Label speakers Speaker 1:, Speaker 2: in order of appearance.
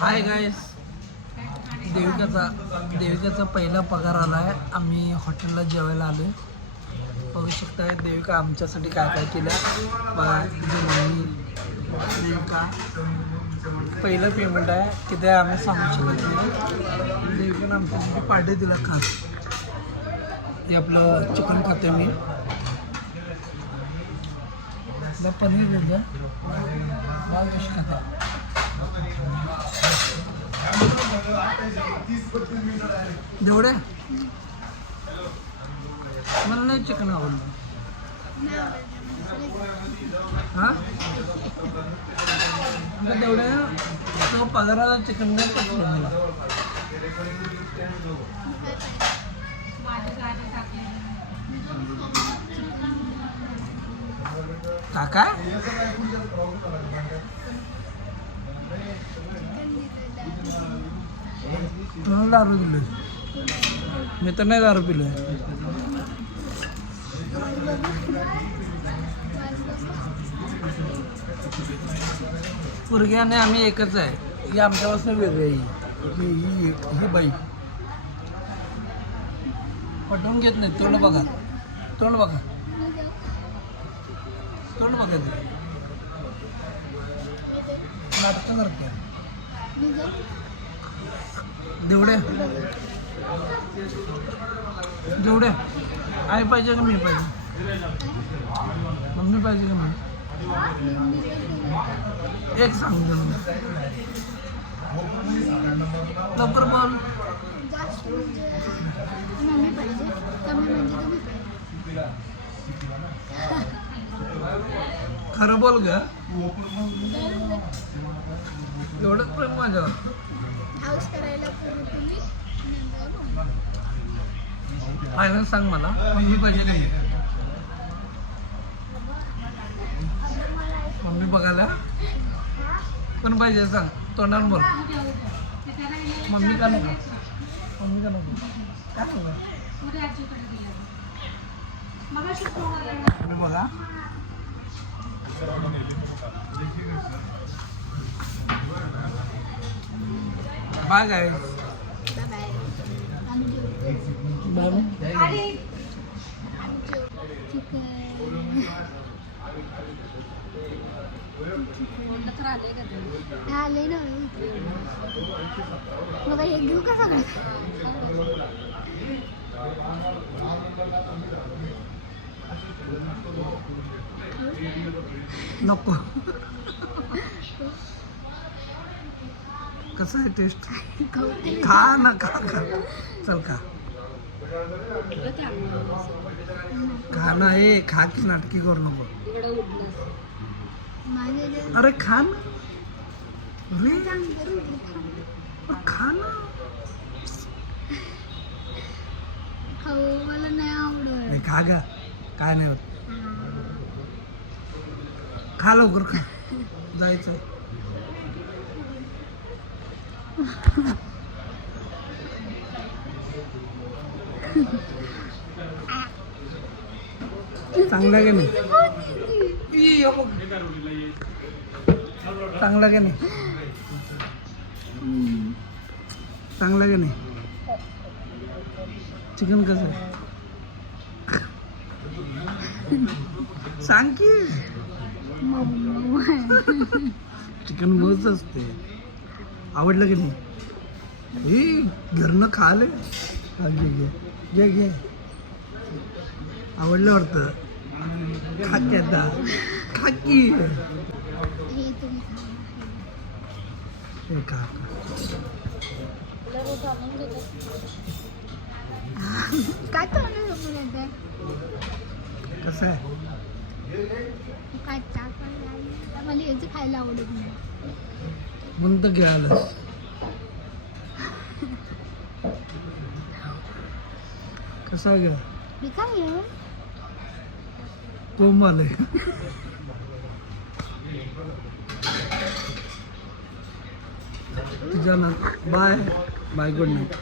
Speaker 1: हाय guys देविकाचा देविकाचा पहिला पगार आला आहे आम्ही हॉटेलला जेवायला आलो बघू शकता देविका आमच्यासाठी काय काय केलं मम्मी देविका. पहिलं पेमेंट आहे. तिथे आम्ही सांगू शकत नाही. देविकानं आमच्यासाठी पार्टी दिला खास हे आपलं चिकन खाते मी पनीर म्हणजे फिश खाता. जेवढे मला नाही चिकन आवडलं. हा? तेवढे तो पगाराला चिकन नाही पटलं मला काका? तुला दारू दिले मी तर नाही दारू पिलो पुरग्याने आम्ही एकच आहे ही आमच्यापासून वेगळी आहे ही ही एक ही बाई पटवून घेत नाही तोंड बघा तोंड बघा तोंड बघा नाटकं करते. जेवढे. जेवढे. आई पाहिजे का मी पाहिजे? मम्मी पाहिजे का मी? एक सांग. लवकर बोल.
Speaker 2: म्हणजे मम्मी पाहिजे.
Speaker 1: खरं बोल ग. एवढंच प्रेम माझ्यावर. फायनल सांग मला मम्मी पाहिजे मी मम्मी बघायला? पण पाहिजे सांग तोंडावर बोल. मम्मी का नको? मम्मी का नको? काय बघा. बाय
Speaker 2: हा लय ना मग हे घेऊ का सगळं
Speaker 1: नको. कसं आहे टेस्ट खा ना खा खा. चल खा. खा ना हे खा की नाटकी करू नको. अरे खा ना. खा ना.
Speaker 2: खाऊ मला नाही आवडत.
Speaker 1: नाही खा गा. काय नाही होत. खा लवकर खा. जायचं. चांगला की नाही? ई, हो बघ. चांगला की नाही? चांगला की नाही? चिकन कसं आहे? सांग की. चिकन मस्त असते. आवडलं की नाही? हे घरनं खाले. घे घे. घे आवडलं वाटतं. खा की आता खा की.
Speaker 2: काय
Speaker 1: कसं आहे?
Speaker 2: काय खायला आवडत नाही.
Speaker 1: म्हणून तर कसा घ्या
Speaker 2: मी काय
Speaker 1: आले तुझ्या ना बाय. Bye good night